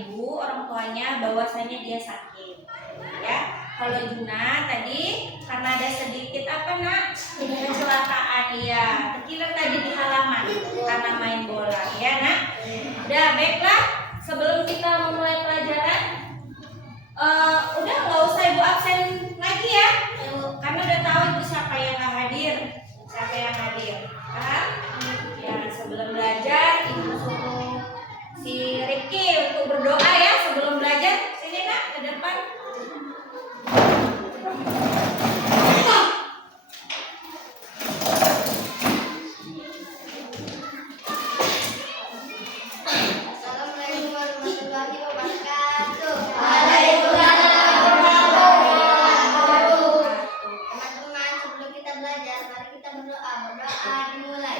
ibu orang tuanya bahwasanya dia sakit. Ya, kalau Juna tadi karena ada sedikit kecelakaan ya, terkilir tadi di halaman karena main bola ya nak. Udah baiklah, sebelum kita memulai pelajaran, udah nggak usah ibu absen lagi ya, karena udah tahu ibu siapa yang nggak hadir, kan? Ya sebelum belajar ibu suruh si Ricky untuk berdoa ya sebelum belajar. Sini nak ke depan. Assalamualaikum warahmatullahi wabarakatuh. Teman-teman, sebelum kita belajar, mari kita berdoa. Berdoa dimulai.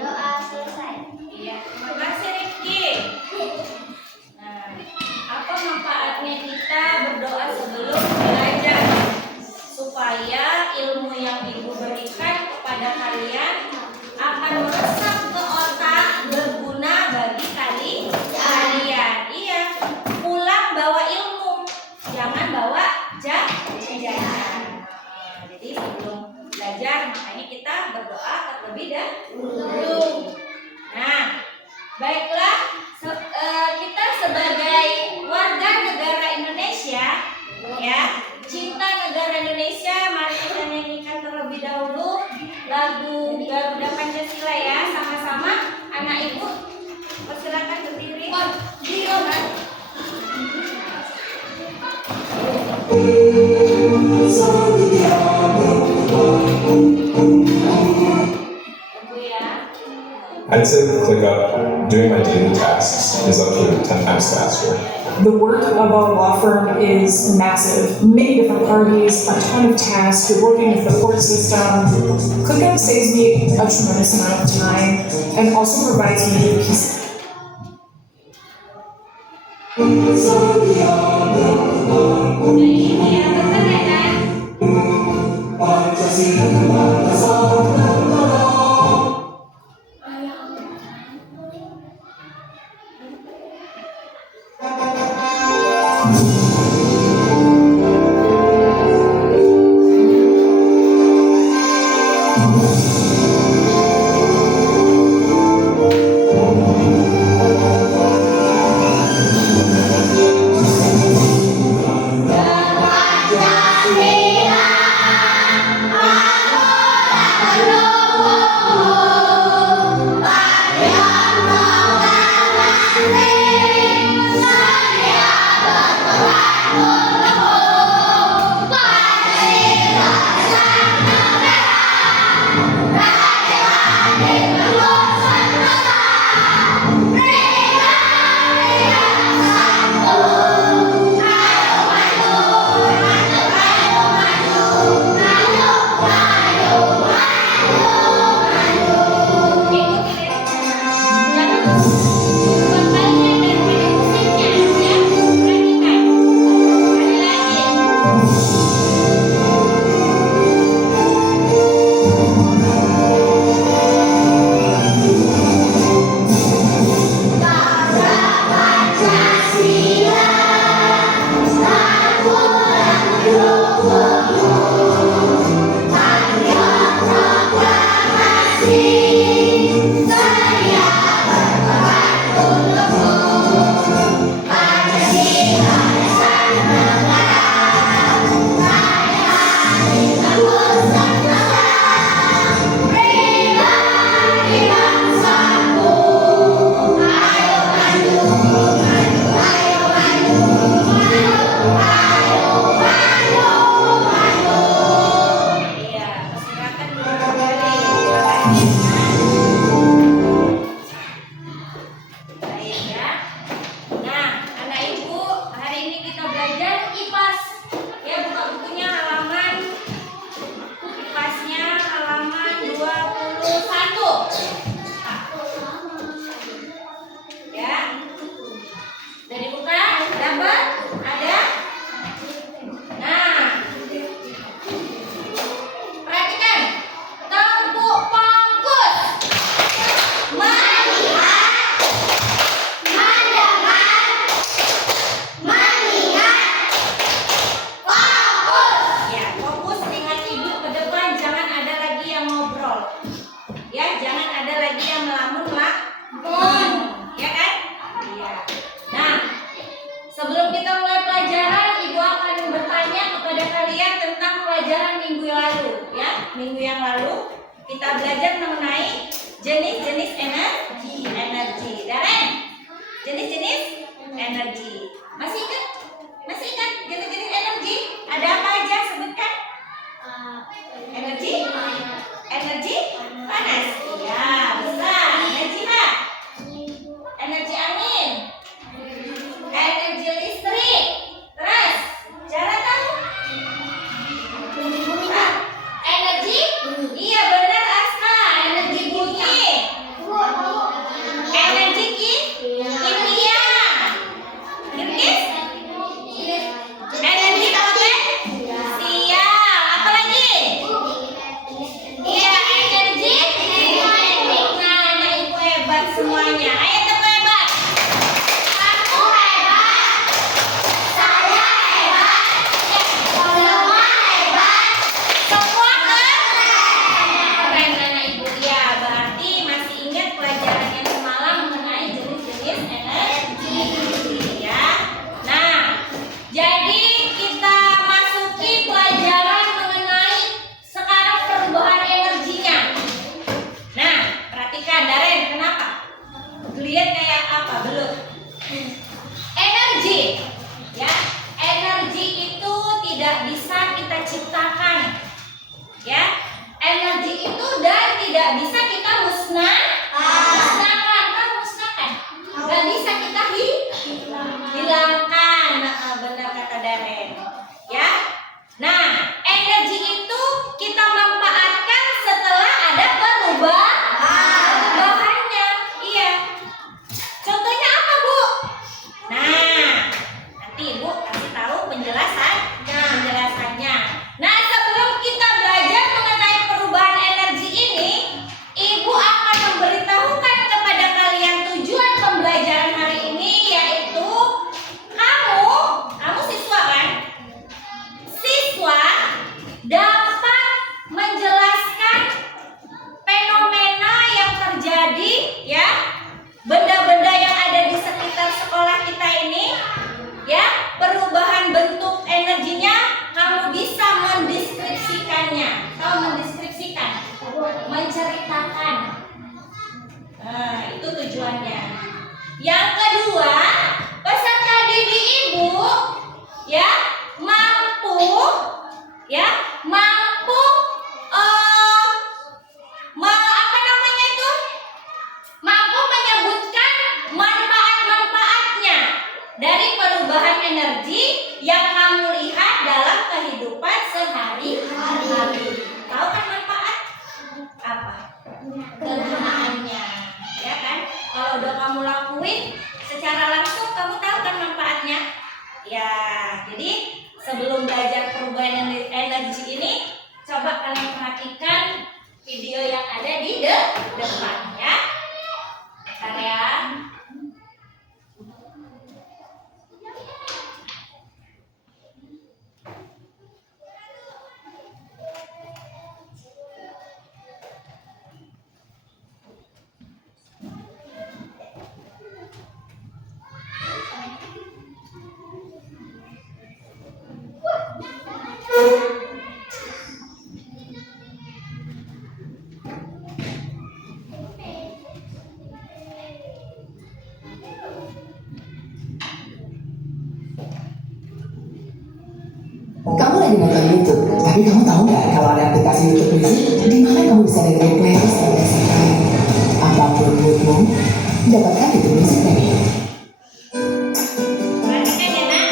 Doa selesai. Iya, terima kasih Rifki. Nah, apa manfaatnya kita berdoa sebelum belajar? Supaya ilmu yang ibu berikan kepada kalian akan meresap ke otak, berguna bagi kalian. Iya, pulang bawa ilmu, jangan bawa jajan. Jadi sebelum belajar makanya kita berdoa terlebih dahulu. Nah, baiklah, kita sebagai warga negara Indonesia, ya, cinta negara Indonesia, mari kita nyanyikan terlebih dahulu lagu Garuda Pancasila ya, sama-sama. Anak ibu, persilakan berdiri. Tunggu ya. I'd say click up doing my daily tasks is up to 10 times faster. The work of our law firm is massive. Many different parties, a ton of tasks. You're working with the court system. ClickUp saves me a tremendous amount of time and also provides me with peace. kepada kalian tentang pelajaran minggu yang lalu, ya. Minggu yang lalu kita belajar mengenai jenis-jenis energi. Daren, jenis-jenis energi. Masih ingat? Masih ingat jenis-jenis energi? Ada apa aja? Sebutkan. Energi? Energi panas. Ya, bisa. Energi apa? Energi angin. Energi listrik. Terus, cara tahu? Energi? Iya benar Asma. Energi bunyi. Energi kimia. Kirgis? Energi potensial. Apa lagi? Iya, energi. Nah, anak ibu hebat semuanya. Ayo tepuk hebat. Aku hebat. Saya hebat. Semua hebat. Semua keren anak ibu. Ya, berarti masih ingat pelajaran yang semalam mengenai jenis-jenis energi. Ya. Nah, jadi kita masuki pelajaran mengenai sekarang perubahan energinya. Nah, perhatikan Daren, kenapa? Lihat kayak apa? Belum. Energi. Ya, energi itu tidak bisa kita ciptakan. Ya, energi itu dan tidak bisa kita musnahkan. Kan musnahkan? Gak bisa kita hilangkan. Nah, benar kata Daren. Ya. Nah, energi itu kita manfaatkan setelah ada perubahannya. Iya. Contohnya apa, Bu? Nah, nanti Ibu kasih tahu penjelasannya. Nah, sebelum kita belajar mengenai perubahan energi ini, Ibu akan memberitahukan kepada kalian tujuan pembelajaran hari ini, yaitu kamu siswa kan? Siswa dapat menjelaskan fenomena yang terjadi, ya, benda-benda yang ada di sekitar sekolah kita ini, ya, perubahan bentuk energinya, kamu bisa mendeskripsikannya. Tahu mendeskripsikan? Menceritakan. Nah, itu tujuannya. Yang kedua, peserta didik Ibu, ya, mampu mampu menyebutkan manfaat-manfaatnya dari perubahan energi yang kamu lihat dalam kehidupan sehari-hari. Tahu kan manfaat? Apa? Kegunaannya, ya kan? Kalau udah kamu lakuin secara langsung, kamu tahu kan manfaatnya? Ya, jadi sebelum belajar perubahan energi ini, coba kalian perhatikan video yang ada di depan, ya. Bentar ya. Kamu lagi nonton YouTube, tapi kamu tahu nggak kalau ada aplikasi YouTube Music di mana kamu bisa dengerin playlist berdasarkan apapun moodmu, dapatkan YouTube Music dari Perhatikan ya, Nak.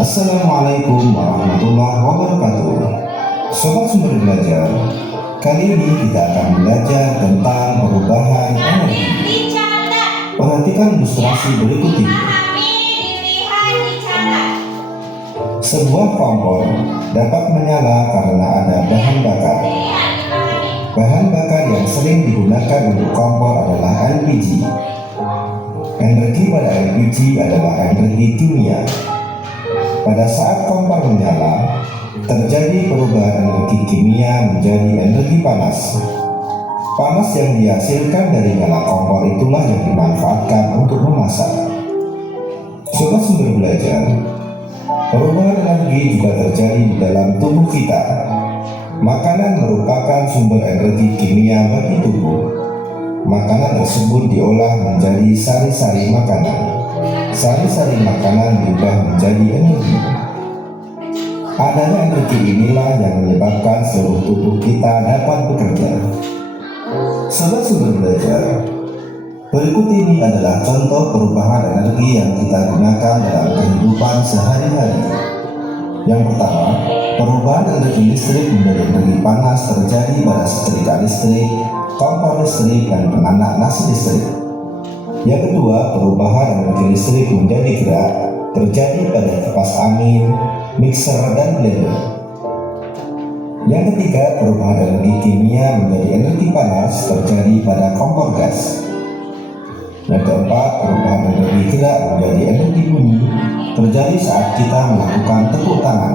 Assalamualaikum warahmatullahi wabarakatuh. Sobat Sumber Belajar, kali ini kita akan belajar tentang perubahan Nanti energi. dicatat. Perhatikan ilustrasi berikut ini. Pahami, dilihat, dicatat. Sebuah kompor dapat menyala karena ada bahan bakar. Dilihat, dipahami. Bahan bakar yang sering digunakan untuk kompor adalah LPG. Energi pada LPG adalah energi kimia. Pada saat kompor menyala, terjadi perubahan energi kimia menjadi energi panas. Panas yang dihasilkan dari nyala kompor itulah yang dimanfaatkan untuk memasak. Sobat Sumber Belajar, Perubahan energi juga terjadi di dalam tubuh kita. Makanan merupakan sumber energi kimia bagi tubuh. Makanan tersebut diolah menjadi sari-sari makanan. Sari-sari makanan diubah menjadi energi. Adanya energi inilah yang menyebabkan seluruh tubuh kita dapat bekerja. Sobat-sobat belajar, berikut ini adalah contoh perubahan energi yang kita gunakan dalam kehidupan sehari-hari. Yang pertama, perubahan energi listrik menjadi energi panas terjadi pada setrika listrik, kompor listrik, dan penganak nasi listrik. Yang kedua, perubahan energi listrik menjadi gerak terjadi pada kipas angin, mixer, dan blender. Yang ketiga, perubahan energi kimia menjadi energi panas terjadi pada kompor gas. Yang keempat, perubahan energi gerak menjadi energi bunyi terjadi saat kita melakukan tepuk tangan.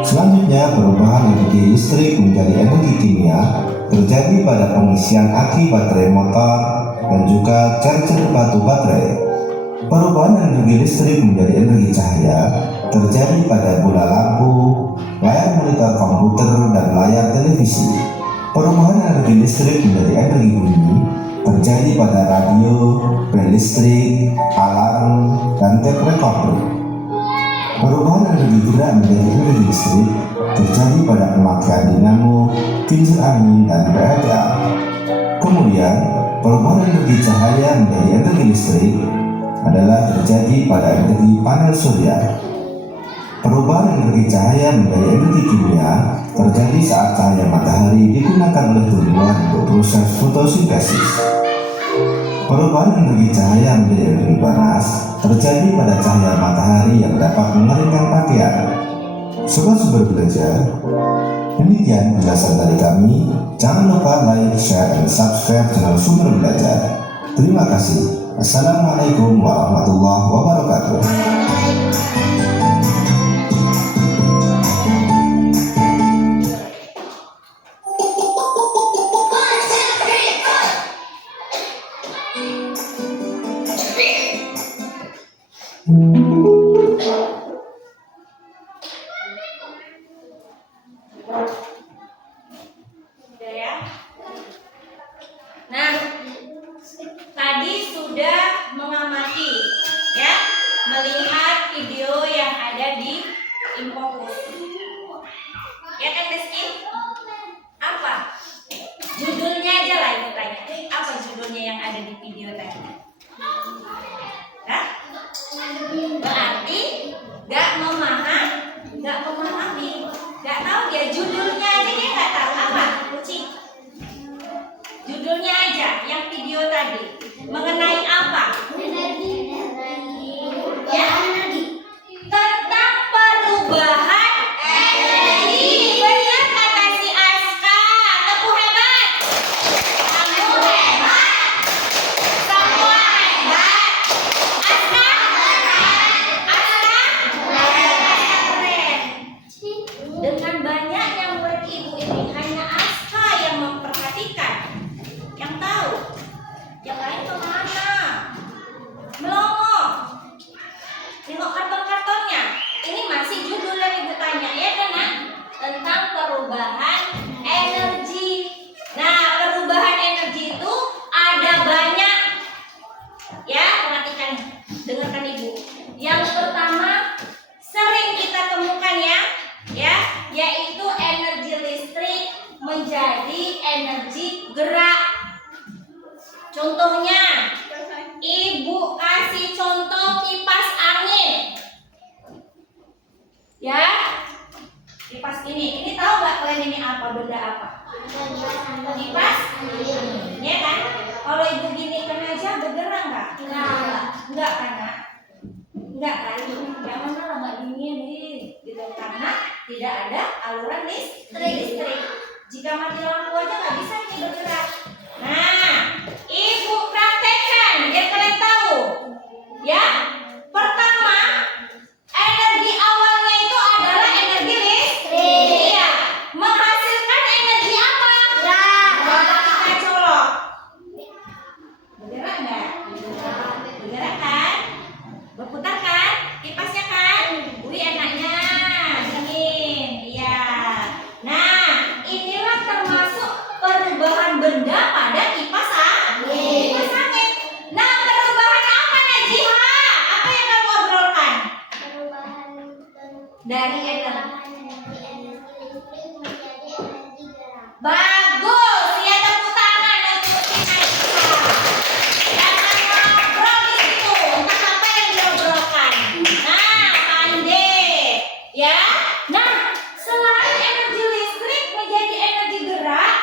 Selanjutnya, perubahan energi listrik menjadi energi kimia terjadi pada pengisian aki baterai motor dan juga charger batu baterai. Perubahan energi listrik menjadi energi cahaya terjadi pada bola lampu, layar monitor komputer, dan layar televisi. Perubahan energi listrik menjadi energi bunyi terjadi pada radio, bel listrik, alarm, dan tape recorder. Perubahan energi gerak menjadi energi listrik terjadi pada pemakaian dinamo, kincir angin, dan PLTA. Kemudian, perubahan energi cahaya menjadi energi listrik adalah terjadi pada energi panel surya. Perubahan energi cahaya menjadi energi kimia terjadi saat cahaya matahari digunakan oleh tumbuhan untuk proses fotosintesis. Perubahan energi cahaya menjadi energi panas terjadi pada cahaya matahari yang dapat mengeringkan pakaian. Sobat-sobat belajar, demikian penjelasan dari kami. Jangan lupa like, share, dan subscribe channel Sumber Belajar. Terima kasih. Assalamualaikum warahmatullahi wabarakatuh. Udah ya. Nah, tadi sudah mengamati ya, melihat video yang ada di Infokus. Ya kan Rizky? Apa? Judulnya aja lah ibu tanya. Apa judulnya yang ada di video tadi? Hah? Berarti gak memahami, gak tahu dia judulnya aja dia gak tahu apa? Kucing. Judulnya aja yang video tadi mengenai apa? Ya, tentang perubahan energi. Benar kata si Aska. Tepuk hebat. Kamu hebat. Semua hebat. Aska. Keren. Dengan banyaknya murid ibu ini hanya Aska yang memperhatikan, yang tahu. Yang lain kemana? Melongo. Tengok karton-kartonnya. Ini masih judul yang ibu tanya ya kan nak? Tentang perubahan energi. Nah, perubahan energi itu ada banyak. Ya, perhatikan, dengarkan ibu. Yang pertama sering kita temukan ya, yaitu energi listrik menjadi energi gerak. Contohnya, ibu kasih contoh kipas angin. Ya, kipas ini tahu nggak kalian ini apa, benda apa? Kipas angin, ya kan? Kalau ibu ginikan aja bergerak nggak? Nggak kan? Nak? Nggak kan? Yang mana lah nggak dingin nih, gitu karena tidak ada aluran listrik. Jika mati lampu aja nggak bisa ini bergerak. Nah, ibu praktekkan biar kalian tahu. Ya, pertama energi awalnya itu adalah energi listrik. Iya, menghasilkan energi apa? Coba kita colok. Bergerak nggak? Bergerak kan? Berputar kan? Kipasnya kan? Wih, Dari energi. Energi listrik menjadi energi gerak. Bagus, ya tepuk tangan untuk Tina Isa. Jangan ngobrol di situ, entah apa yang diobrolkan. Nah, pandai, ya. Nah, selain energi listrik menjadi energi gerak,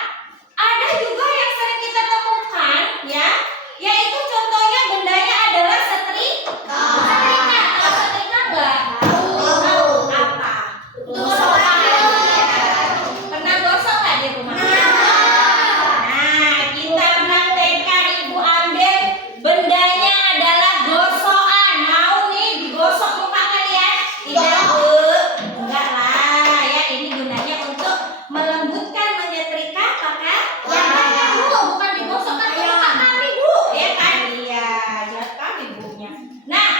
ada juga yang sering kita temukan, ya, yaitu contohnya bendanya adalah setrika. Tahu setrika nggak? Tahu apa? Gosokan. Pernah gosok nggak di rumah? Nah, kita praktekkan, Ibu ambil bendanya adalah gosokan. Mau nih digosok muka kalian? Tidak, Bu. Enggak lah, ya ini gunanya untuk melembutkan, menyetrika pakai yang lainnya, Bu. Bukan digosokkan ke muka kami, Bu. Ya kan? Iya, jahat kami bunya. Nah,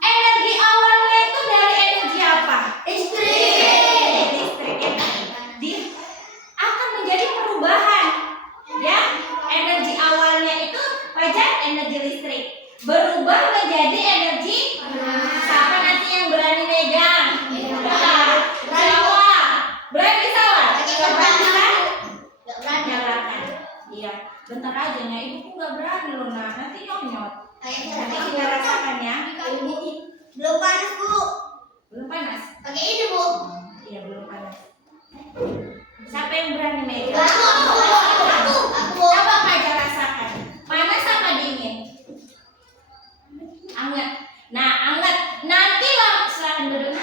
energi awalnya itu dari energi apa? Listrik. Listrik ya. Akan menjadi perubahan, ya. Energi awalnya itu wajar energi listrik berubah menjadi energi. Siapa nanti yang berani megang? Sawah. Berani sawah? Coba kita nyalakan. Iya, bentar aja ya. Ibu nggak berani loh, nah. Nanti nyonyot. Nanti kita rasakan ya. Belum panas, Bu. Belum panas? Pakai ini, Bu. Iya, belum panas. Siapa yang berani megang? Aku. Coba aja rasakan. Panas apa dingin? Anget. Nah, anget. Nanti silakan duduk.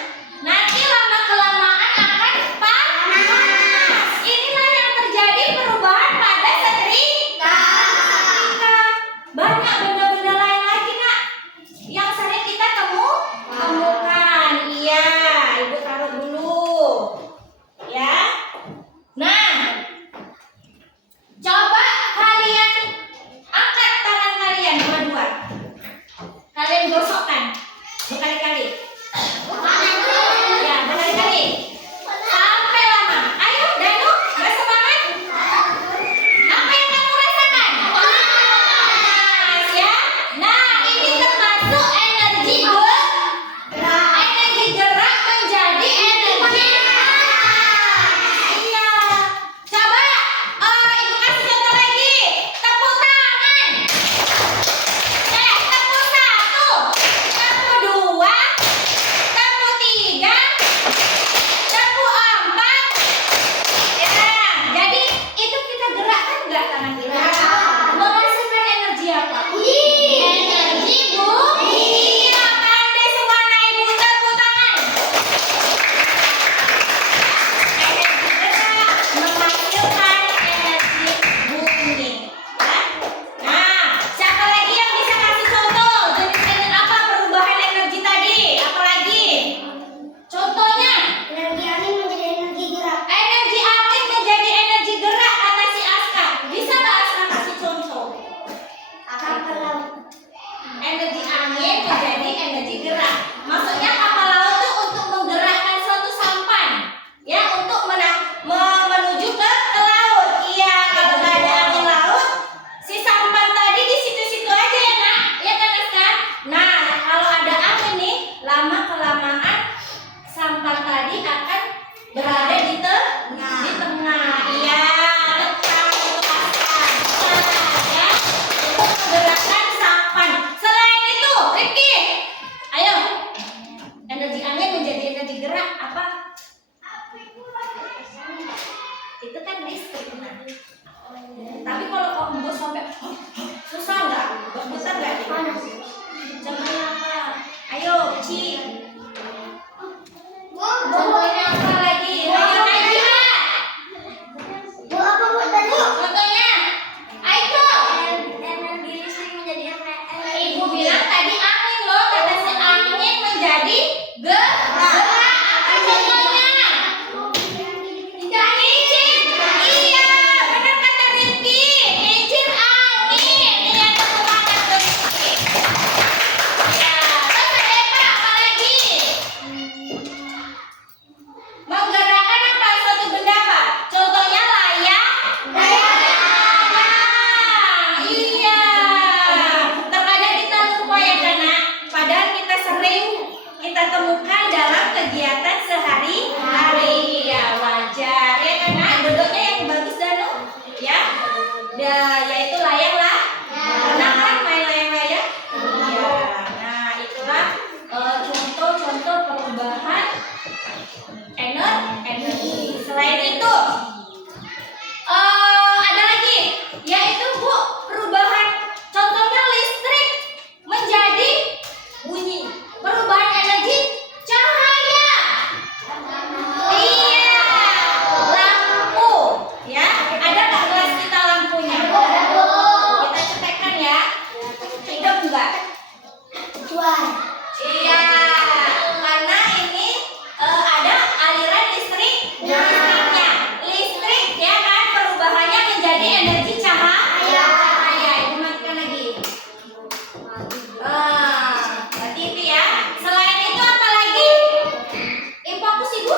Nanti lama kelamaan akan panas. Inilah yang terjadi perubahan pada setrika. Banyak benda-benda lain lagi, Nak, yang sering kita temukan. Iya, Ibu taruh dulu. Ya. Nah, coba kalian angkat tangan kalian dua-dua. Kalian gosokkan berkali-kali. Ya, berkali-kali. Sampai lama. Ayo, Danu, nggak semangat? Apa yang kamu rasakan? Panas, ya. Nah, ini termasuk energi energi gerak menjadi energi. Iya. Coba, Ibu kasih contoh lagi. Tepuk tangan. Tepuk 1, tepuk 2, tepuk 3, tepuk 4. Ya, jadi itu kita gerakkan nggak tangan kita? Menghasilkan energi apa? Energi, Bu. Iya, pandai semua anak Ibu, tepuk tangan. Energi gerak menghasilkan energi bumi, ya. Nah, siapa lagi yang bisa kasih contoh jenis energi apa perubahan energi tadi? Apa lagi? Contohnya, Energi angin menjadi energi gerak. energi angin menjadi energi gerak, kata si Aska. Bisa nggak Aska kasih contoh? Kapal laut. Energi angin menjadi energi gerak. Maksudnya kapal laut itu untuk menggerakkan suatu sampan, ya, untuk menuju ke laut. Iya, kalau nggak ada angin laut, si sampan tadi di situ-situ aja ya, Nak. Ya kan, Aska? Nah, kalau ada angin nih, lama kelamaan sampan tadi akan berada di tengah. Iya, tentang untuk Aska. Nah, ya, untuk menggerakkan sampan. Selain itu, Rifki, ayo. Energi angin menjadi energi gerak apa? Itu kan listrik, Nah. Tapi kalau kamu sampai susah nggak? Berputar nggak? Contohnya apa? Ayo, Ci. Contohnya apa lagi? Ayo, Najwa. Bu, apa Bu tadi? Contohnya, Aiko. Energi listrik menjadi energi. Ibu bilang tadi angin loh, kata si angin menjadi gerak. Apa contohnya? Kincir. Iya, benar kata Rifki. Kincir angin. Iya, tepuk tangan tuh Rifki. Ya, terus ada apa lagi? Iya, karena ini ada aliran listriknya. Listrik ya kan, perubahannya menjadi energi cahaya. Ibu matikan lagi. Berarti itu ya. Selain itu apa lagi? Fokus ibu,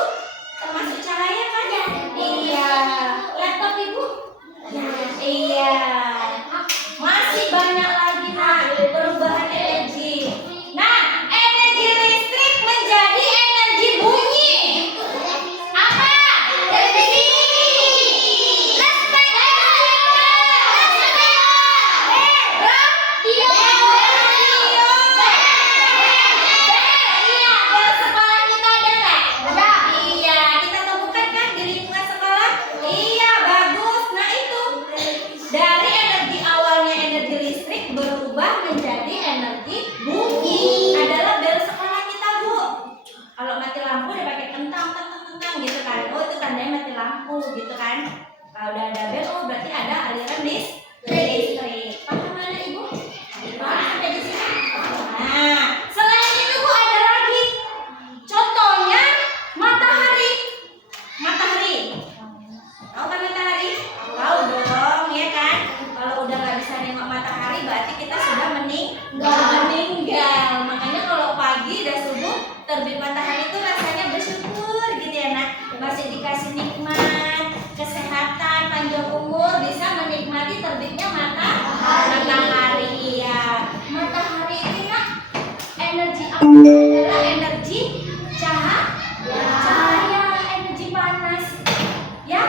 termasuk cahaya kan? Iya. Laptop ibu? Iya. Masih banyak lagi nak perubahan energi. Nah, energi listrik menjadi energi bunyi. Apa? Energi listrik. Radio. Iya, bel sekolah kita ada nggak? Iya, kita temukan kan di lingkungan sekolah. Iya, bagus. Nah itu dari energi awalnya energi listrik berubah menjadi energi bunyi. Adalah bel sekolah kita bu. Kalau mati lampu dia pakai tentang gitu kan. Oh itu tandanya mati lampu gitu kan. Kalau udah ada bel, oh berarti ada aliran listrik. Paham mana ibu? Paham sampai di sini? Nah, selain itu bu ada lagi. Contohnya matahari. Matahari. Tahu kan matahari? Tahu dong, ya kan? Kalau udah nggak bisa nengok matahari, berarti kita sudah meninggal. Makanya kalau pagi dan subuh terbit matahari itu rasanya bersyukur gitu ya nak. Masih dikasih nikmat, kesehatan, panjang umur, bisa menikmati terbitnya matahari. Iya. Matahari itu nak energi apa? Adalah energi cahaya, energi panas. Ya,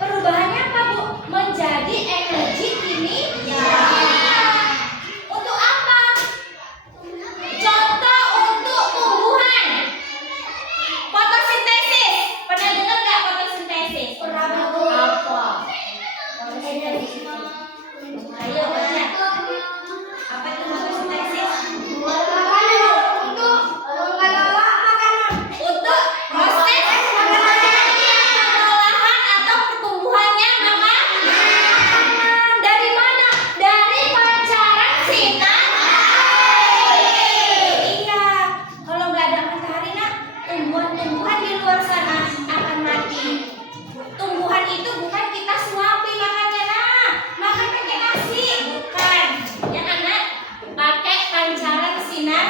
perubahannya apa bu? Menjadi energi kimia. Untuk apa? Contoh untuk tumbuhan. Fotosintesis. Pernah dengar nggak fotosintesis? Apa? Ayo baca. Apa itu fotosintesis? Untuk proses pengolahan atau pertumbuhannya makanan. Dari mana? Dari pancaran sinar. Iya, kalau nggak ada matahari nak, tumbuhan-tumbuhan di luar sana akan mati. Tumbuhan itu bukan kita suapin makannya nah, makan pakai nasi, bukan. Ya anak, pakai pancaran sinar.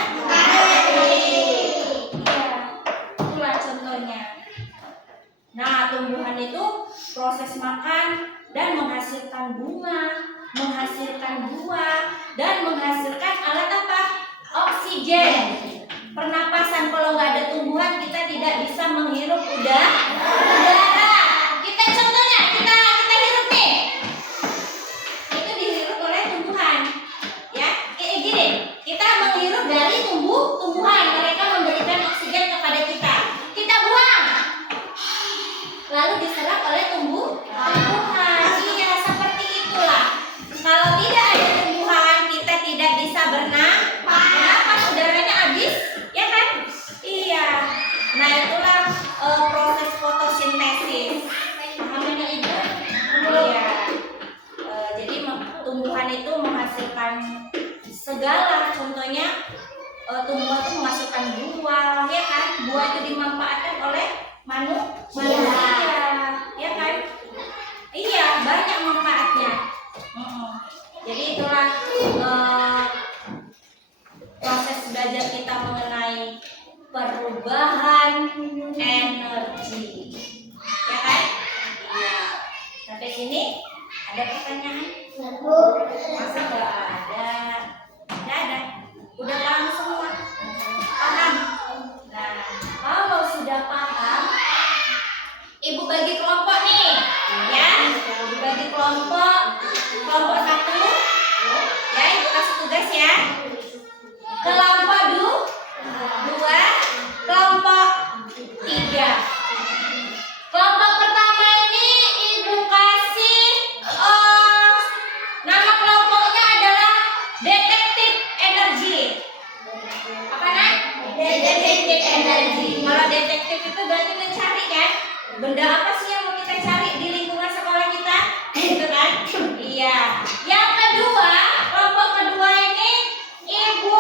Itulah contohnya. Nah, tumbuhan itu proses makan dan menghasilkan bunga, menghasilkan buah, dan menghasilkan alat apa? Oksigen. Pernapasan, kalau nggak ada tumbuhan kita tidak bisa menghirup udara. Kita contohnya, kita hirup nih. Itu dihirup oleh tumbuhan. Ya, kayak gini. Kita menghirup dari tumbuhan. Mereka memberikan oksigen kepada kita. Kita buang. Lalu diserap oleh tumbuhan. Iya, seperti itulah. Kalau tidak ada tumbuhan, kita tidak bisa bernapas, udaranya habis, ya kan? Iya. Nah, itulah proses fotosintesis. Paham ya ibu? Iya. Jadi tumbuhan itu menghasilkan segala, contohnya tumbuhan itu menghasilkan buah, ya kan? Buah itu dimanfaatkan oleh manusia, ya kan? Iya, banyak manfaatnya. Jadi itulah proses belajar kita mengenai perubahan energi, ya kan? Iya. Sampai sini ada pertanyaan? Masa nggak ada? Nggak ada. Udah paham semua? Paham? Nah, kalau sudah paham, ibu bagi kelompok nih, ya. Ibu bagi kelompok 1, ya. Ibu kasih tugas ya. Kelompok 2, kelompok 3. Kelompok pertama ini ibu kasih nama kelompoknya adalah detektif energi. Apa nak? Detektif energi. Kalau detektif itu berarti mencari kan? Benda apa sih yang mau kita cari di lingkungan sekolah kita? Gitu kan? Iya. Yang kedua, kelompok kedua ini ibu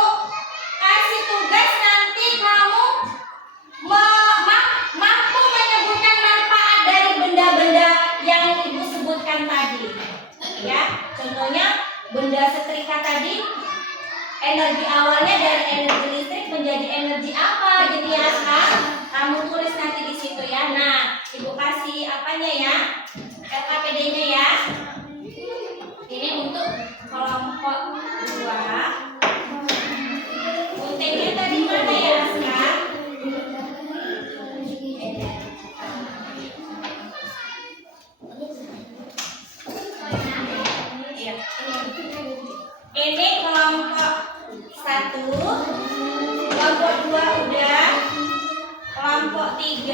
kelompok 3.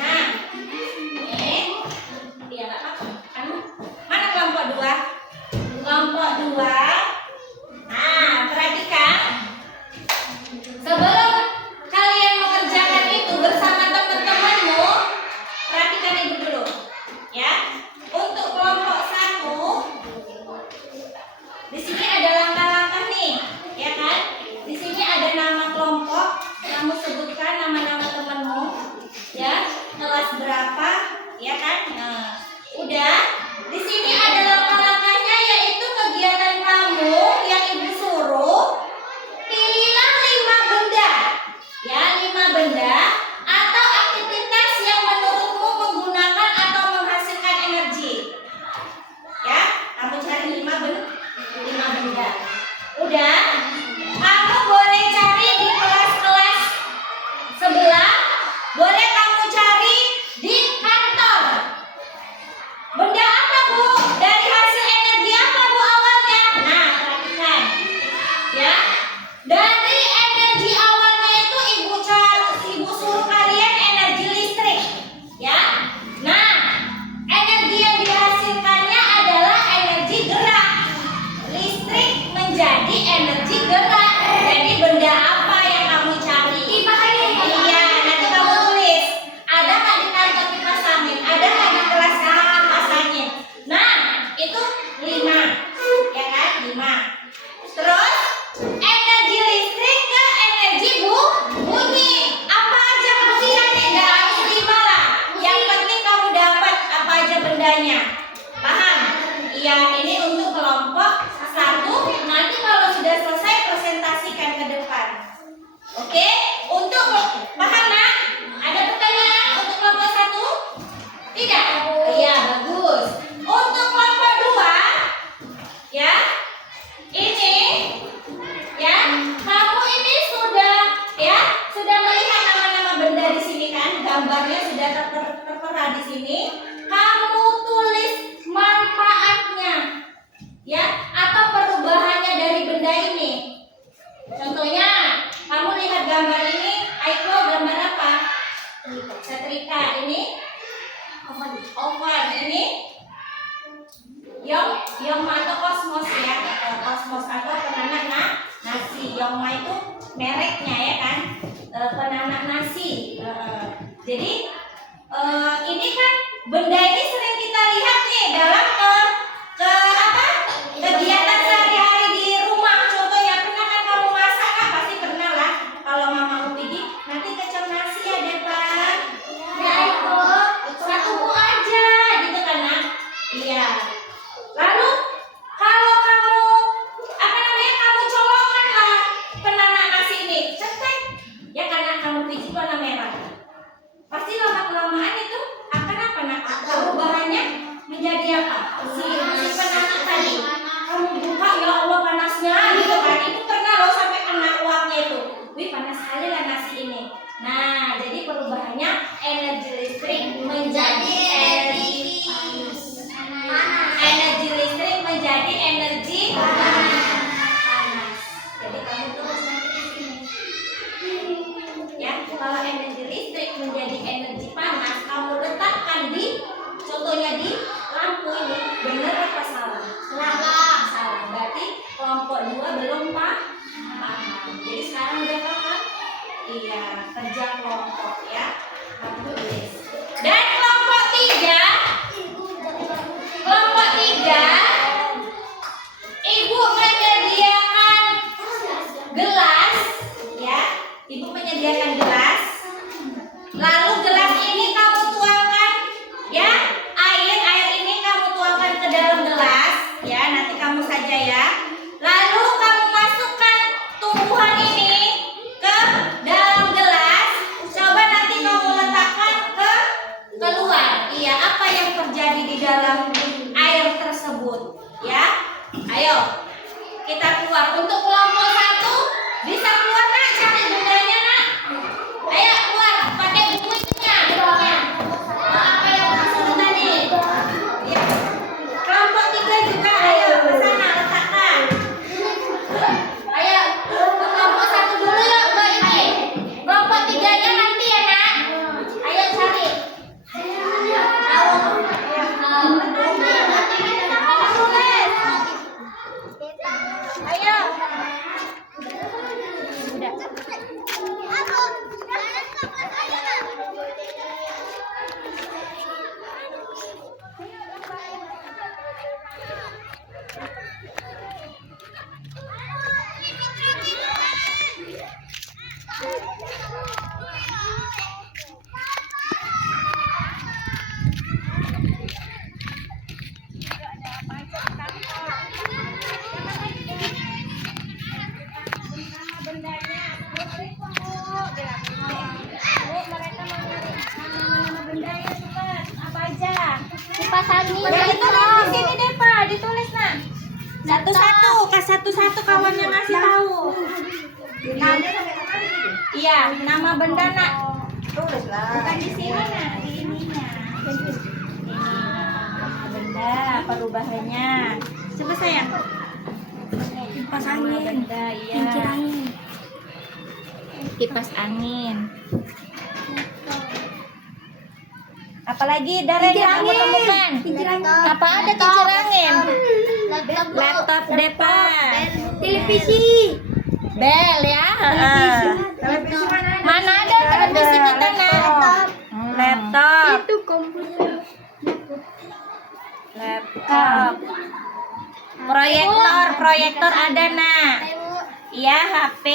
Nah, ini dia nggak apa-apa. Mana kelompok 2? Kelompok 2. Nah, perhatikan. Sebelum kalian mengerjakan itu bersama teman-temanmu, perhatikan itu dulu, ya. Untuk kelompok 1, di sini ada langkah-langkah nih, ya kan? Di sini ada nama kelompok, kamu sebutkan nama-nama temanmu, ya, kelas berapa, ya kan? Nah, udah. Di sini ada langkah-langkahnya, yaitu kegiatan kamu yang ibu suruh. Pilihlah 5 benda, ya, 5 benda atau aktivitas yang menurutmu menggunakan atau menghasilkan energi. Ya, kamu cari 5 benda. Udah, kamu boleh cari di kelas-kelas sebelah, boleh kamu cari di kantor. Benda apa, Bu? Dari hasil energi apa, Bu, awalnya? Nah, perhatikan. Ya. Dari energi awalnya itu ibu suruh kalian energi listrik, ya. Nah, energi yang dihasilkannya adalah energi gerak. Listrik menjadi energi gerak. Jadi benda apa yang kamu cari? Iya, nanti kamu tulis. Ada nggak di kantor kipas angin? Ada nggak di kelas kipas angin? Nah, itu 5, ya kan? 5. Terus energi listrik ke energi bunyi. Apa aja kamu cari? Nggak harus 5 lah. Yang penting kamu dapat apa aja bendanya. Paham? Iya, ini untuk kelompok 1. Nanti kalau sudah selesai presentasikan ke depan. Oke? Untuk paham, Nak? Ada pertanyaan untuk kelompok 1? Tidak? Iya, bagus. Untuk kelompok 2, ya. Ini, ya, kamu ini sudah melihat nama-nama benda di sini kan? Gambarnya sudah tertera di sini. Kamu tulis manfaatnya, ya, atau perubahannya dari benda ini. Contohnya, kamu lihat gambar ini, Aiko gambar apa? Setrika. Ini oven. Ini Yongma atau Kosmos, ya. Kosmos atau penanak nasi. Yongma itu mereknya, ya kan? Penanak nasi. Jadi ini kan benda ini sering kita lihat nih dalam kegiatan sehari-hari di rumah. Contohnya, pernah kan kamu masak kan? Pasti pernah lah. Kalau mamamu pergi, nanti kecap nasi ya, Depan. Ya, Iko. Satu bu aja, gitu kan, Nak? Iya. Lalu kalau kamu kamu colokkan lah penanak nasi ini, cetek, ya, karena kamu biji warna merah. Pasti lama kelamaan itu akan apa, Nak? Perubahannya menjadi apa? Si penanak tadi. Kamu buka, ya Allah panasnya, gitu kan? Itu pernah loh sampai kena uapnya itu. Wih, panas sekali lah nasi ini. Nah, jadi perubahannya energi listrik menjadi energi panas. Energi listrik menjadi energi panas. Jadi kamu tulis nanti di sini. Ya, kalau energi listrik menjadi energi panas, kamu letakkan di, contohnya di lampu ini. Benar apa salah? Salah. Berarti kelompok 2 belum paham. Jadi sekarang udah paham? Iya, kerja kelompok, ya. Kamu tulis. Dan kelompok 3, Ibu menyediakan gelas, ya. Ibu menyediakan gelas. Lalu gelas ini kamu tuangkan, ya, air ini kamu tuangkan ke dalam gelas, ya. Nanti kamu saja, ya. Lalu kamu masukkan tumbuhan ini ke dalam gelas. Coba nanti kamu letakkan keluar. Iya, apa yang terjadi di dalam air tersebut, ya? Ayo, kita keluar. Untuk kelompok 1, bisa keluar, Nak? Cari bendanya, Nak. Ayo keluar, pakai bukunya. Apa yang kamu suruh tadi? Ya. Kelompok 3 juga, ayo. kipas angin. Nah, ditulis di sini deh Pak, ditulis nak. Satu-satu, satu-satu kawannya ngasih tahu. Nah, iya, nama benda nak. Bukan di sini nak, di ininya. Ini nama benda, perubahannya. Coba sayang. Kipas angin. Benda, iya. Kincir angin. Kipas angin. Apalagi Daren yang kamu temukan? Apa ada kincir angin? Laptop depan. Televisi. Bel ya. Mana ada televisi kita nak? Laptop. Itu komputer. Laptop. Proyektor ada nak. Iya HP.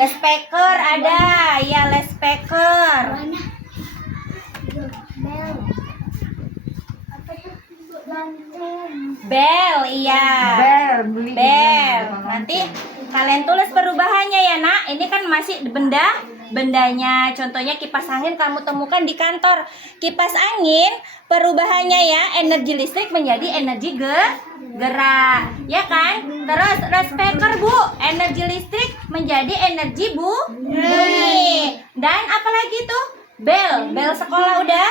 Speaker ada, ya speaker. Bel, iya. Bel. Nanti kalian tulis perubahannya ya nak. Ini kan masih bendanya. Contohnya kipas angin kamu temukan di kantor. Kipas angin perubahannya ya, energi listrik menjadi energi gerak, ya kan? Terus speaker Bu, energi listrik menjadi energi bunyi. Dan apalagi tuh? Bel sekolah udah?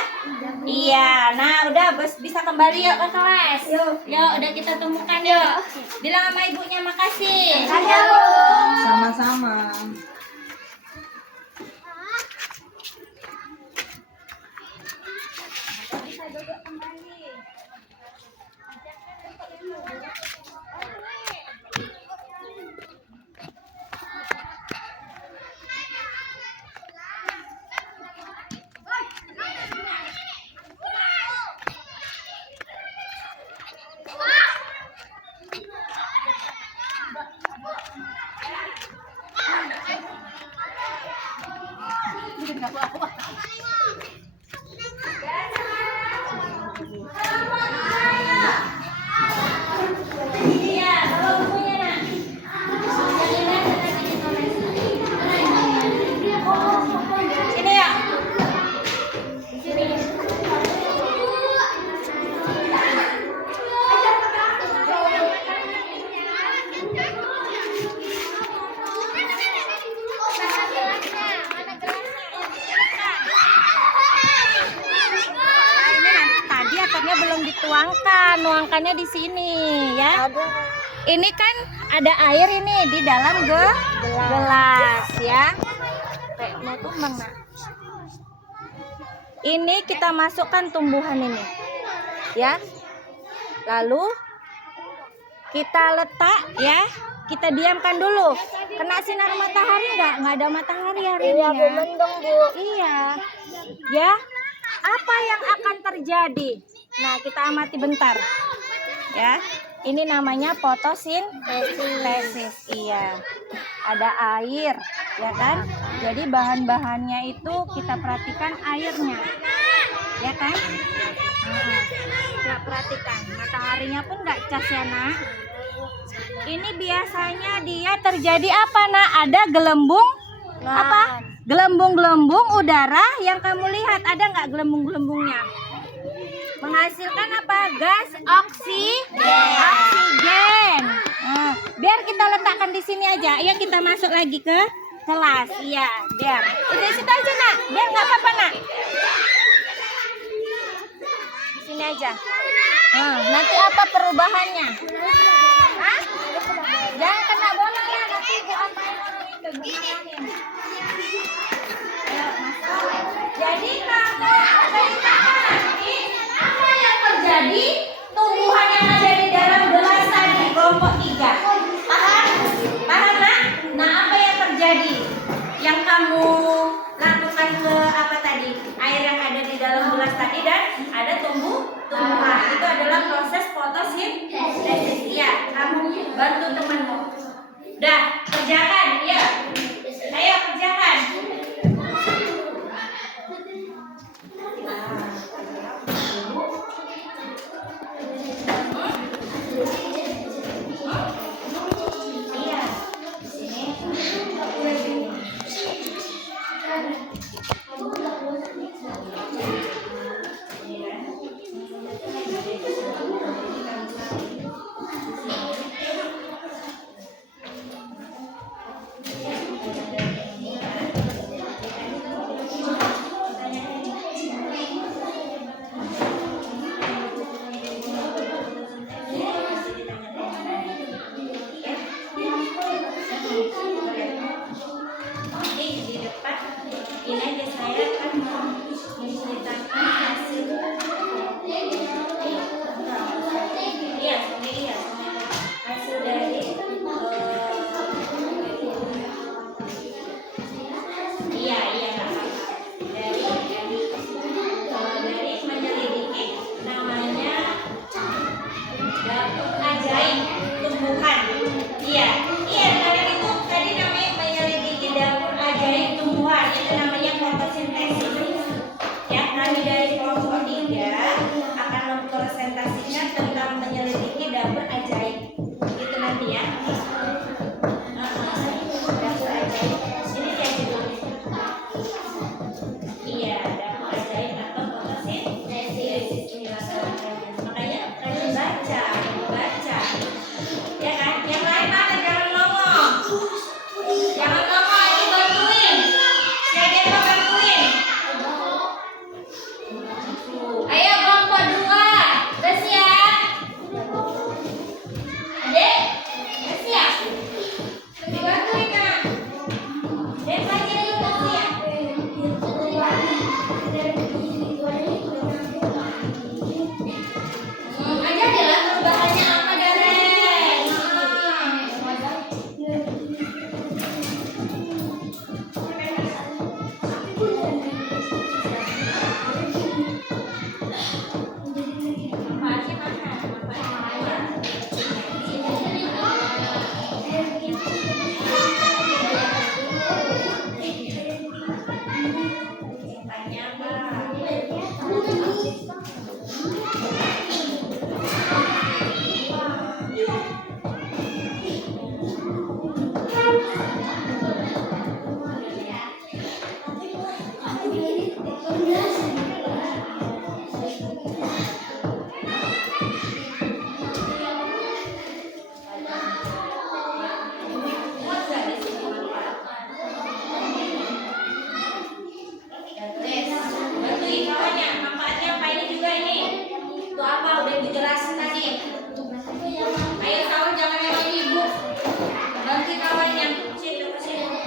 Iya, nah udah bisa kembali yuk ke kelas. Yuk, udah kita temukan yuk. Bilang sama ibunya makasih. Sama-sama. Bisa duduk kembali. Iya, bawa bukunya nak. Sini ya. Belum dituangkan, nuangkannya di sini ya. Ini kan ada air ini di dalam gelas ya. Kayak mau tumbang nak. Ini kita masukkan tumbuhan ini ya. Lalu kita letak ya. Kita diamkan dulu. Kena sinar matahari nggak? Nggak ada matahari hari ini ya. Iya. Ya. Apa yang akan terjadi? Nah, kita amati bentar. Ya. Ini namanya fotosintesis. Iya. Ada air, ya kan? Jadi bahan-bahannya itu kita perhatikan airnya. Ya kan? Kita perhatikan. Mataharinya pun nggak cas ya, Nak. Ini biasanya dia terjadi apa, Nak? Ada gelembung apa? Gelembung-gelembung udara yang kamu lihat, ada nggak gelembung-gelembungnya? Menghasilkan apa? Gas oksigen. Biar kita letakkan di sini aja. Ya, kita masuk lagi ke kelas. Iya, biar. Itu situ aja, Nak. Biar nggak apa-apa, Nak. Di sini aja. Nanti apa perubahannya? Hah? Jangan kena bola ya, nanti ibu apain orang itu, Bu marahin. Ayo, masuk. Jadi kamu ceritakan nanti apa yang terjadi tumbuhan yang ada di dalam gelas tadi, kelompok 3. Paham? Paham, Nak? Nah, apa yang terjadi? Yang kamu lakukan ke apa tadi? Air yang ada di dalam gelas tadi dan ada tumbuhan. Itu adalah proses fotosintesis. Iya, kamu bantu temanmu. Udah, kerjakan, ya. Ayo kerjakan. Iya. Sini. Muat nggak di sini manfaat? Ya tulis. Bantuin kawannya. Manfaatnya apa ini juga ini? Itu apa? Udah ibu jelasin tadi. Ayo kawan jangan lewat ibu. Bantu kawannya. Sini.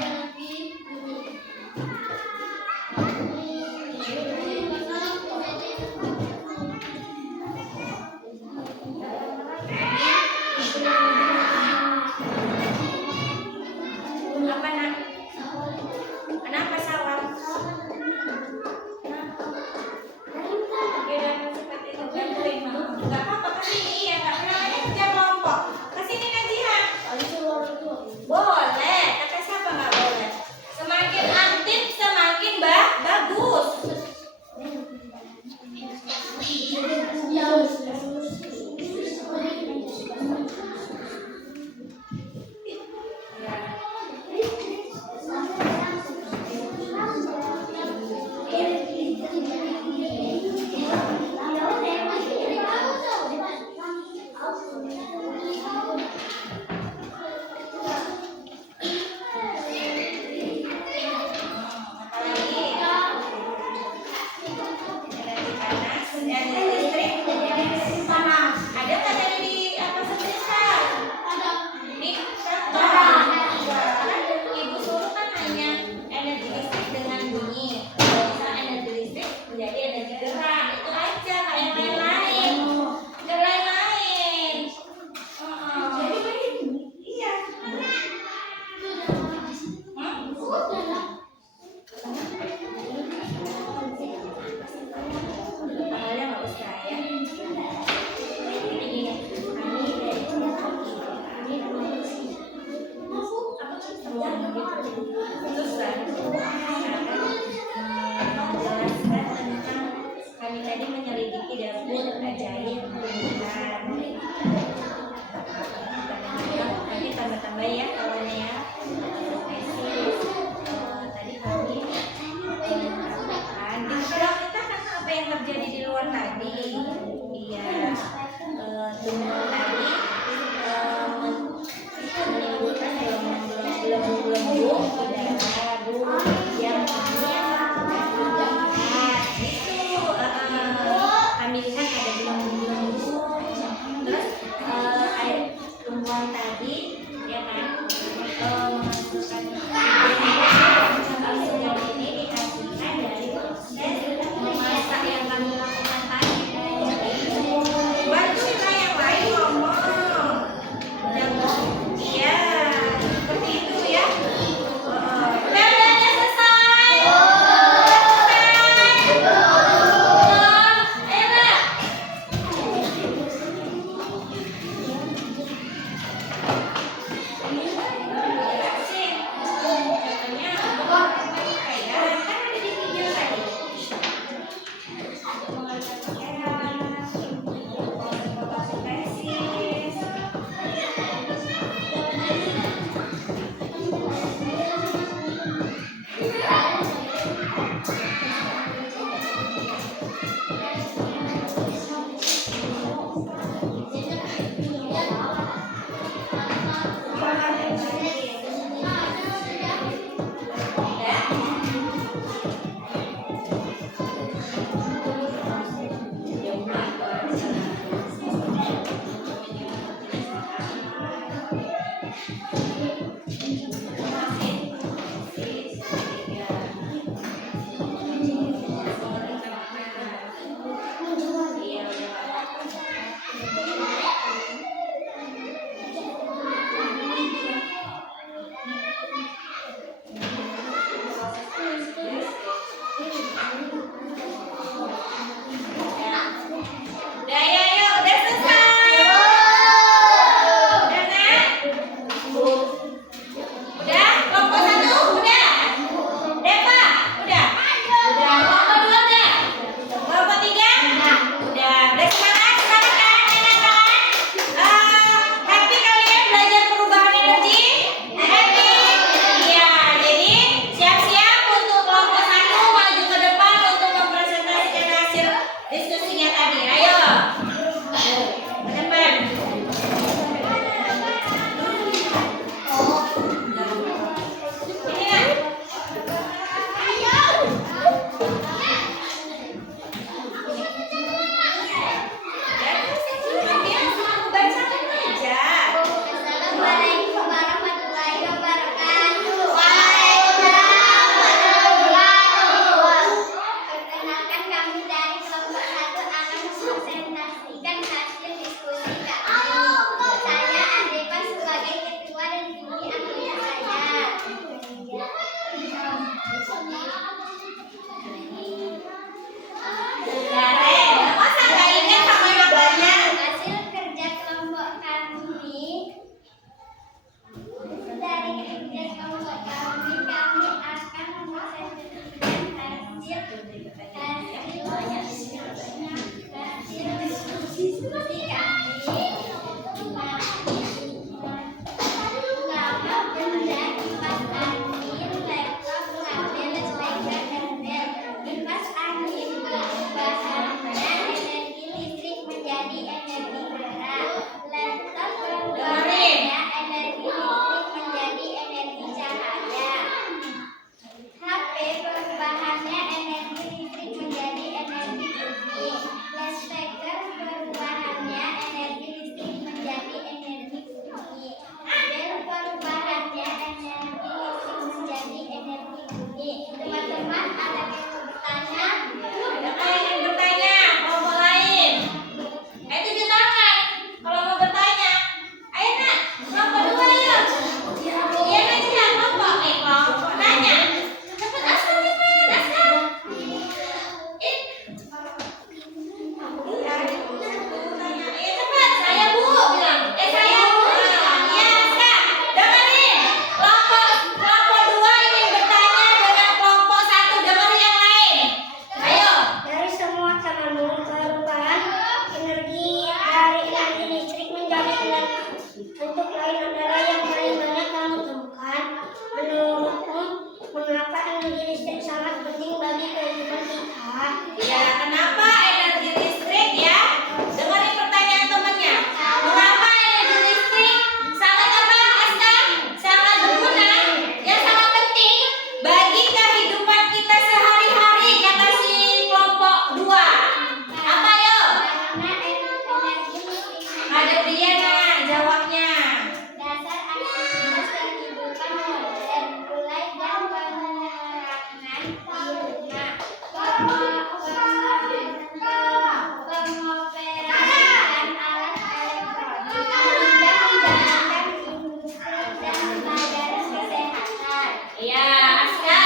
pengoperasian alat elektronik hingga menjalankan industri dan pelajaran kesehatan. Iya, Aska.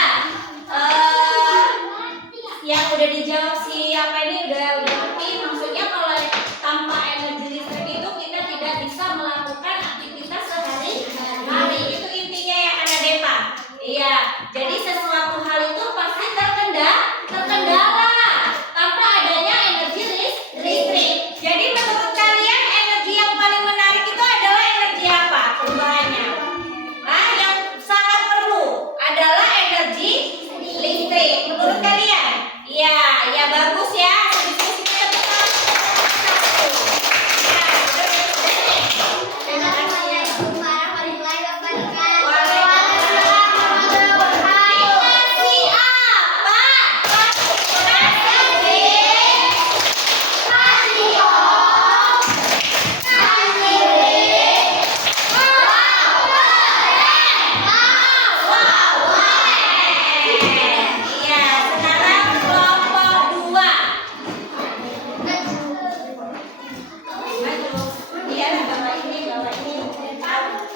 Yang udah dijawab siapa ini udah ngerti. Maksudnya kalau tanpa energi listrik itu kita tidak bisa melakukan aktivitas sehari-hari. Itu intinya ya Kak Depa. Iya, jadi sesuatu hal itu pasti terkendala tanpa adanya energi listrik. Jadi menurut kalian energi yang paling menarik itu adalah energi apa? Perubahannya. Yang sangat perlu adalah energi listrik. Menurut kalian? Iya, ya bagus ya. Diskusi kita tetap satu. Ya, Assalamualaikum warahmatullahi wabarakatuh. Waalaikumsalam warahmatullahi wabarakatuh. Nasi apa? Iya, sekarang kelompok 2. Maju. Iya, bawa ini.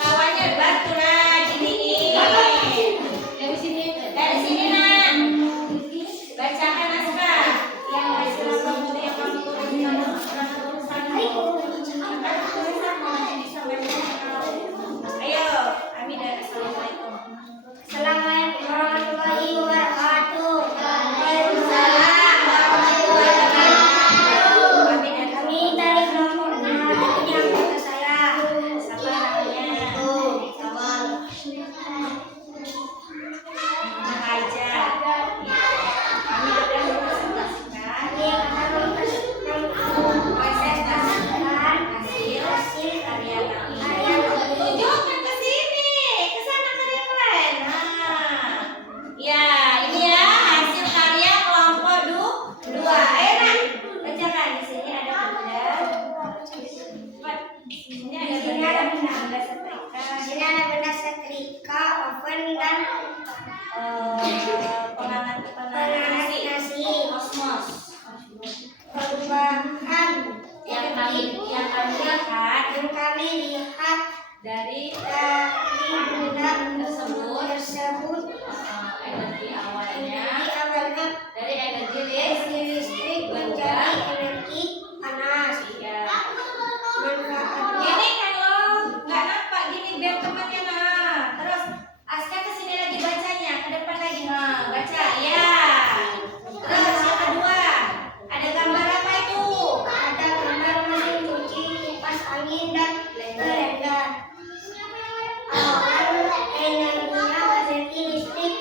Kawannya bantu lah giniin. Dari sini nak. Bacakan naskah yang hasil kamu yang kamu tulis di tulisan. Ayo, Amida. Assalamualaikum. Assalamualaikum warahmatullahi wabarakatuh. Waalaikumsalam warahmatullahi wabarakatuh. Amida. Kami dari kelompok 6 yang kata saya. Siapa namanya? Awal. Aja. Kami sudah mempresentasikan Kami akan mempresentasikan hasil karya kami. karya kami. Tunjukkan ke sini, ke sana kalian. Nah, ya ini ya hasil karya kelompok 2. Ayo nak, bacakan di sini ada benda. Cepat. Di sini ada benda setrika. Di sini ada benda setrika, oven, dan Pengangat nasi. Kosmos. perubahan Yang kami lihat lihat dari dari benda tersebut tersebut. energi awalnya Energi awalnya dari energi energi listrik menjadi energi panas. ya. Manfaatnya Ini kalau nggak nampak gini biar temannya nah. Terus Aska kesini lagi bacanya, ke depan lagi nah baca ya. Terus yang kedua ada gambar apa itu? ada gambar mesin cuci, kipas angin, dan blender. Awal energinya energi listrik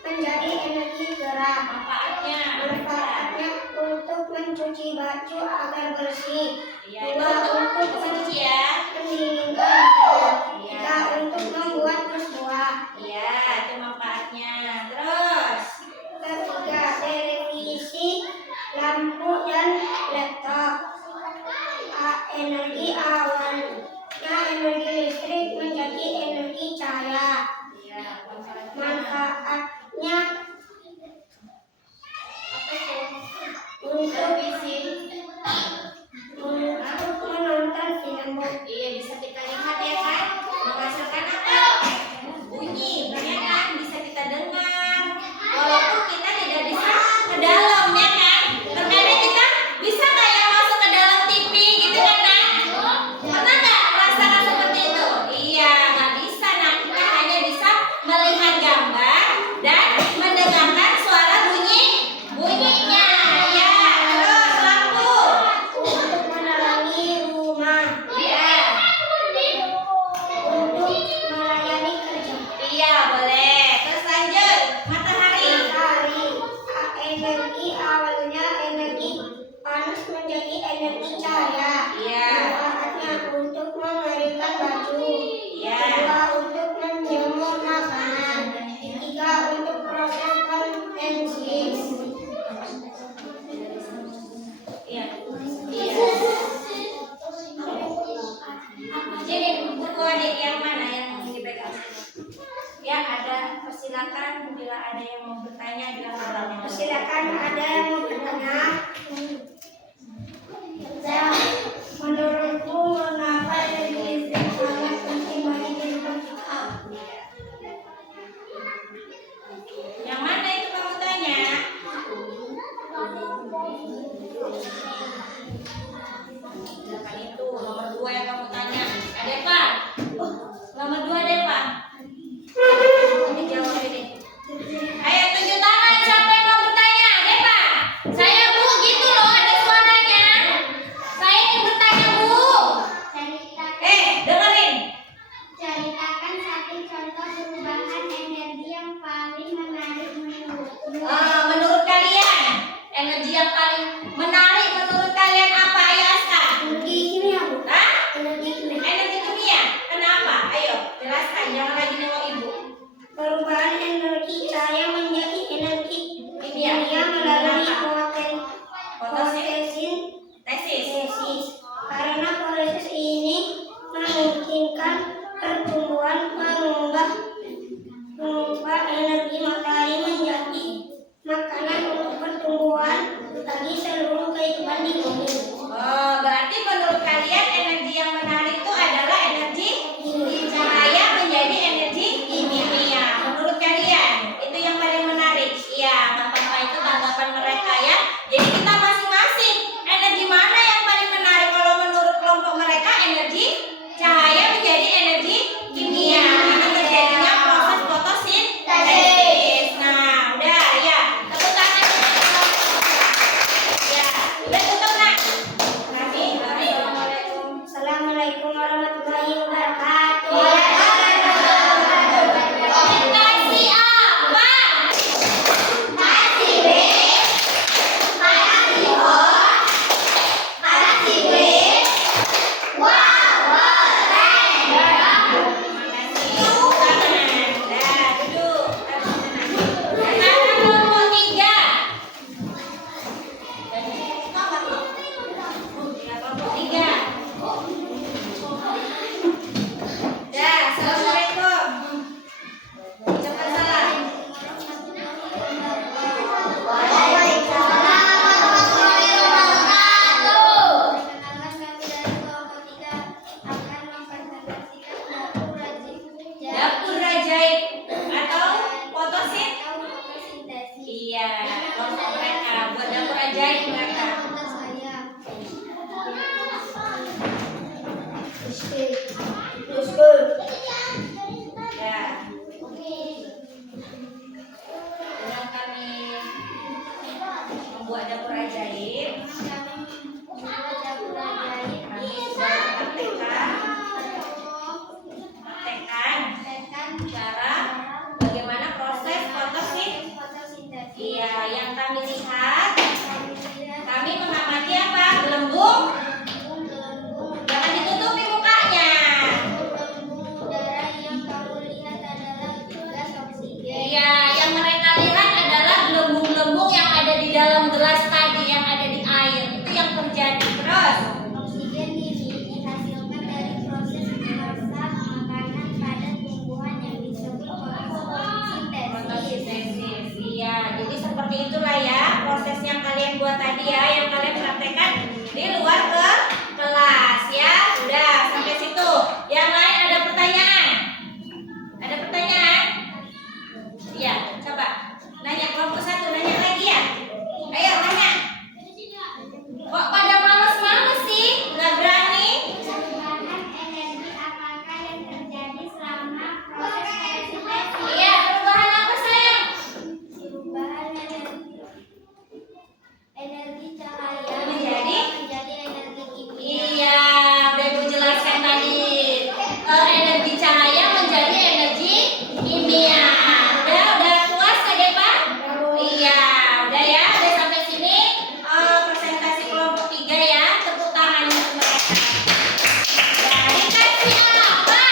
menjadi energi gerak. Manfaatnya. Manfaatnya untuk mencuci baju agar bersih. Ya, itu Dua, untuk untuk mencuci ya. mendinginkan badan. Tiga, untuk membuat jus buah. Iya, itu manfaatnya. Terus Ketiga, televisi, lampu, dan laptop. Energi awalnya energi listrik menjadi energi cahaya. ya, Manfaatnya untuk menonton film. iya bisa kita lihat ya kan, menghasilkan apa? Bunyi, ya kan? Bisa kita dengar. Walaupun kita tidak bisa ke dalam ya kan. Terkadang kita bisa kayak masuk ke dalam TV gitu kan nak? Pernah nggak merasakan seperti itu? Iya, nggak bisa nak. Kita hanya bisa melihat gambar dan mendengarkan suara bunyinya. Ya, terus lampu. Untuk menerangi rumah. Iya. Untuk melayani kerja. Iya boleh. Terus lanjut. Matahari. Matahari. Energi awalnya energi panas menjadi energi cahaya. Iya. Manfaatnya untuk mengeringkan baju. Iya. Dua, untuk menjemur makanan. Tiga, untuk proses konvensi. Iya. Iya. Jadi buku adik yang mana yang di backup sini? Ya ada. Persilakan bila ada yang mau bertanya di dalam. Silakan ada yang Bukan itu, nomor 2 yang kamu tanya. Deva. Nomor 2 Deva. Ini jawab ini. Ayo tunjuk tangan siapa yang mau bertanya. Deva. Saya Bu gitu loh, ada suaranya. Saya ingin bertanya Bu. Dengerin. Ceritakan satu contoh perubahan energi yang paling menarik menurutmu. Menurut kalian, energi yang paling menarik menurut kalian apa? Ayo Aska. Energi kimia, Bu. Hah? Energi kimia. Energi kimia. Kenapa? Ayo, jelaskan. Jangan lagi nengok ibu. Perubahan energi cahaya menjadi energi Kimia. kimia melalui Fotosintesis. Karena proses ini memungkinkan pertumbuhan mengubah energi matahari menjadi makanan untuk pertumbuhan bagi seluruh kehidupan di bumi. Berarti menurut kalian energi yang menarik itu adalah energi cahaya menjadi energi kimia. Menurut kalian itu yang paling menarik? Iya, Bapak itu tanggapan mereka ya. Jadi kita masing-masing energi mana yang paling menarik? Kalau menurut kelompok mereka energi cahaya menjadi energi kimia karena terjadinya proses fotosintesis. Nah, udah ya. Tepuk tangan. Ya, udah tutup nak. Assalamualaikum warahmatullahi wabarakatuh. Kasih apa? Kasih B, kasih O, kasih B. Wow, keren. Dah, duduk. Sekarang kelompok 3. Kelompok 3. Dah, assalamualaikum. Ucapkan salam. Dapur ajaib atau fotosintesis. Iya, kelompok mereka buat dapur ajaib mereka. Ya. Dengan kami membuat dapur ajaib, kami sudah praktekkan cara bagaimana proses fotosintesis. Iya, yang kami lihat, kami mengamati apa? Gelembung. Jangan ditutupi mukanya. Iya, yang mereka lihat adalah gelembung-gelembung yang ada di dalam gelas tadi, yang ada di air. Itu yang terjadi. Terus, Oksigen ini dihasilkan dari proses memasak makanan pada tumbuhan yang disebut fotosintesis. fotosintesis. Iya, jadi seperti itulah ya proses yang kalian buat tadi ya, yang kalian praktekkan di luar ke kelas ya. Udah sampai situ. Yang lain ada pertanyaan? Ada pertanyaan? Iya, coba. Nanya kelompok 1, nanya lagi ya. Ayo nanya. Kok pada males-males sih? Nggak berani? Perubahan energi apakah yang terjadi selama proses fotosintesis? Iya, perubahan apa sayang? Perubahan energi cahaya Menjadi? energi kimia. Iya, udah Ibu jelaskan tadi. Energi cahaya menjadi energi kimia. Udah puas ya Deva? Iya, udah ya, udah sampai sini presentasi kelompok 3 ya. Tepuk tangan untuk mereka. Jadi kasih apa?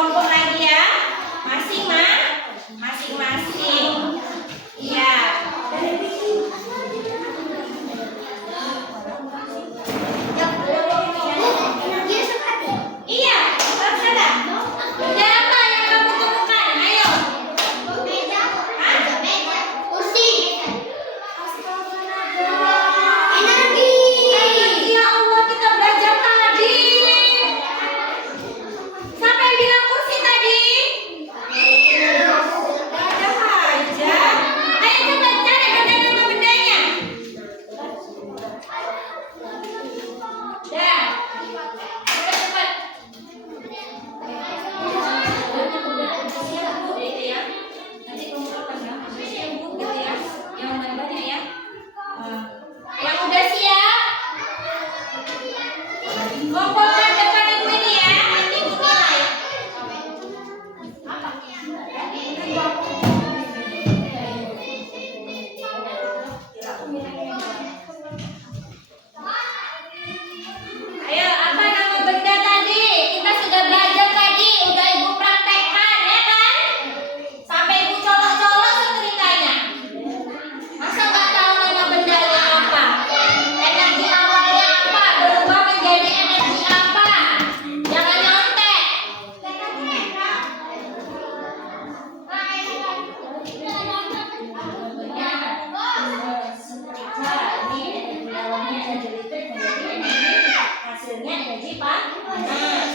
kelompok lagi ya. Masing-masing. Iya. Iya, harus ada. Benda apa yang kamu temukan? Ayo. Ya Allah, kita belajar tadi. Siapa yang bilang kursi tadi? Ada aja. Ayo coba cari benda-benda bendanya. Dah. Cepat. Gitu ya. Nanti kumpulkan ya. Gitu ya. Yang banyak ya. Yang udah siap? Kumpulkan depan ibu ini ya. Nanti ibu nilai. Ayo, apa nama benda tadi? Kita sudah belajar tadi, udah ibu praktekkan, ya kan? Sampai ibu colok-colok setrikanya. Masa nggak tahu nama bendanya apa? Energi awalnya apa? Berubah menjadi energi apa? Jangan nyontek. Nah, ini energi awalnya energi listrik menjadi energi hasilnya energi panas.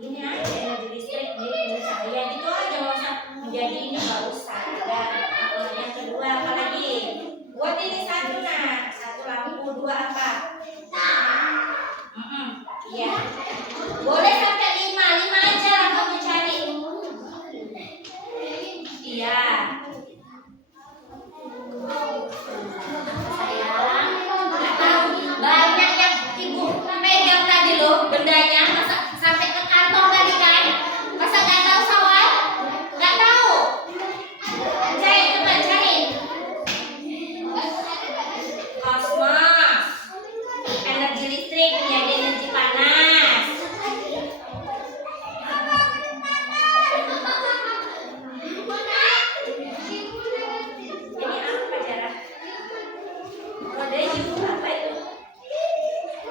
Ini aja energi listrik jadi cahaya gitu aja, nggak usah menjadi ini, nggak usah. Dan yang kedua apa lagi? Buat ini satu satu lampu, dua apa? Iya. Boleh sampai lima aja lah kamu cari. Iya. Sayang, nggak tahu banyak yang ibu pegang tadi loh bendanya, masa sampai ke kantong tadi kan? Masa nggak tahu sawal? Nggak tahu. Cari, coba cari. Kosmos. Energi listrik menjadi energi panas. Ini apa Jara? Rodayu apa itu?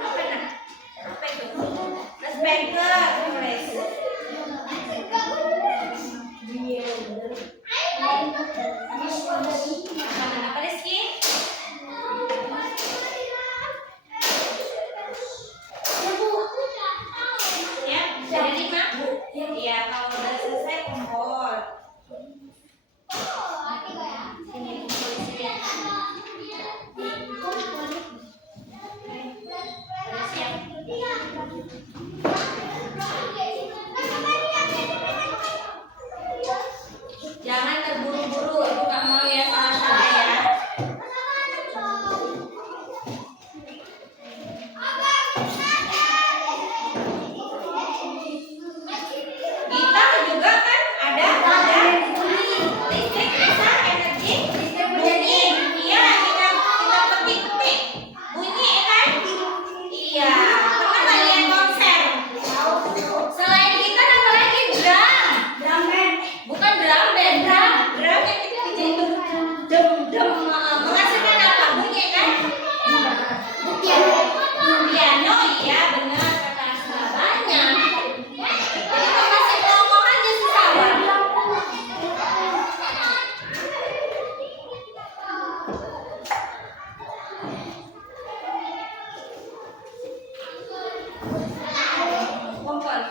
Apa nak? Apa itu? Speaker, tulis. Apa Rizky? Ya, dari 5. Iya, kalau udah selesai kumpul. Sini kumpul di sini. Udah siap. Jangan terburu-buru, ibu nggak mau ya salah ya. Gitar juga kan ada listrik bisa energi bunyi. Iya, kita petik bunyi ya kan? Iya, pernah nggak lihat konser? Selain gitar apa lagi? Drum band. Bukan drum band, drum yang kita itu dem menghasilkan apa? Bunyi kan? Piano, iya benar kata Asma, banyak. Jadi kok masih ngomong aja sih sabar. Kumpul.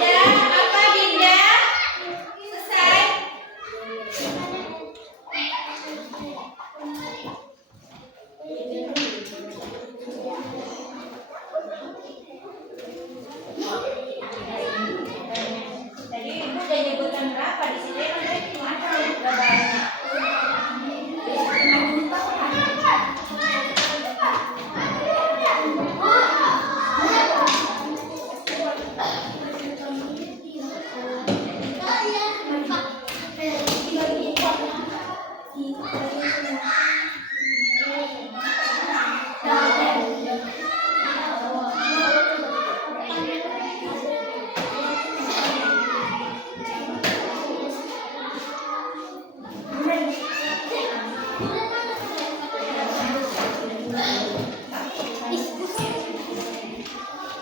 Udah apa Dinda? Selesai? Tadi ibu udah nyebutkan berapa di sini? Kan tadi cuma udah banyak.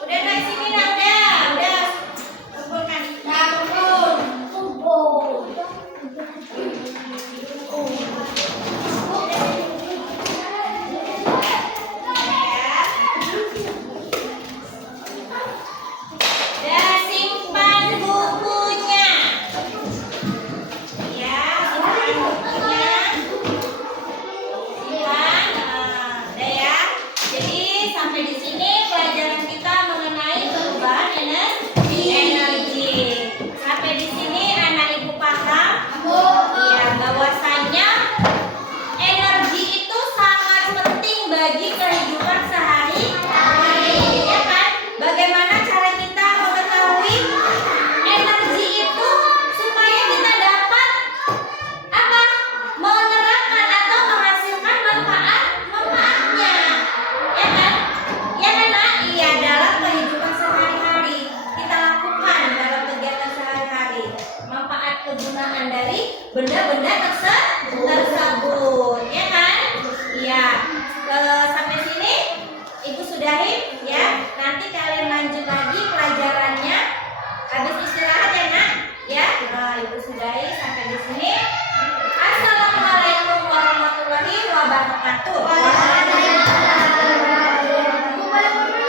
Udah naik sini dah, udah. Kumpulkan. Kumpul. Udah simpan bukunya. Ya, simpan bukunya. Simpan. Udah ya. Jadi sampai di sini pelajaran kita mengenai perubahan energi. Sampai di sini anak ibu paham? Ya, bahwasanya energi itu sangat penting bagi kehidupan sehari-hari, ya kan? Bagaimana cara kita mengetahui energi itu supaya kita dapat apa? Menerapkan atau menghasilkan manfaatnya, ya kan? Ya kan, Nak? Iya, dalam kehidupan sehari-hari kita lakukan dalam kegiatan sehari-hari. Manfaat kegunaan dari benda-benda tersebut.